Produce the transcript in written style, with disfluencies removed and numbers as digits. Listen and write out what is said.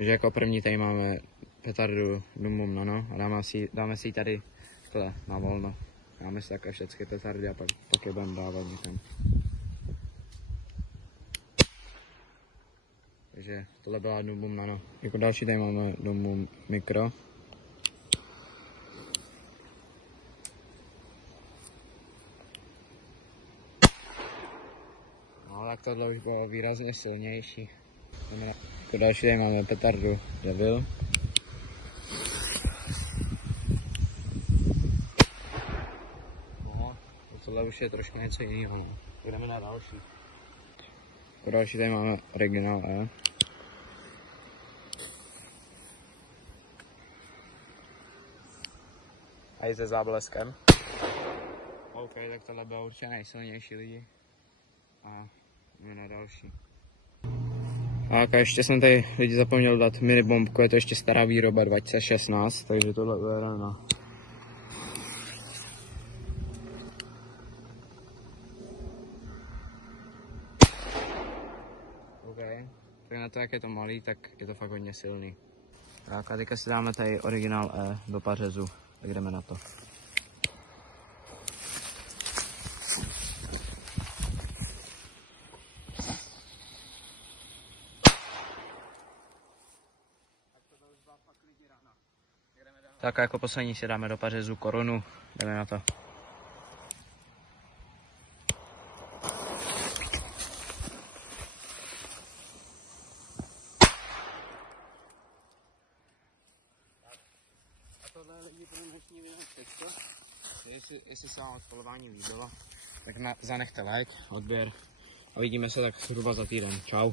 Takže jako první tady máme petardu Dumum Nano a dáme si ji tady na volno. Dáme si také všechny petardy a pak je budeme dávat někam. Takže tohle byla Dumum Nano. Jako další tady máme Dumum Mikro. No tak tohle už bylo výrazně silnější. Jako další tady máme petardu Devil. No, tohle už je trošku něco jiného. No. Jdeme na další. Jako další tady máme Original E. A i se zábleskem. OK, tak tohle bylo určitě nejsilnější lidi. A jdeme na další. A ještě jsem tady lidi zapomněl dát mini bombku, je to ještě stará výroba 2016, takže tohle uvedeme na. OK, tak na to, jak je to malý, tak je to fakt hodně silný. Tak a teďka si dáme tady Original E do pařezu, tak jdeme na to. Tak a jako poslední si dáme do pařezu Korunu, jdeme na to. A tohle je lidi pro dnešní video všechno. Jestli se vám odpalování líbilo, tak zanechte like, odběr a vidíme se tak zhruba za týden. Čau.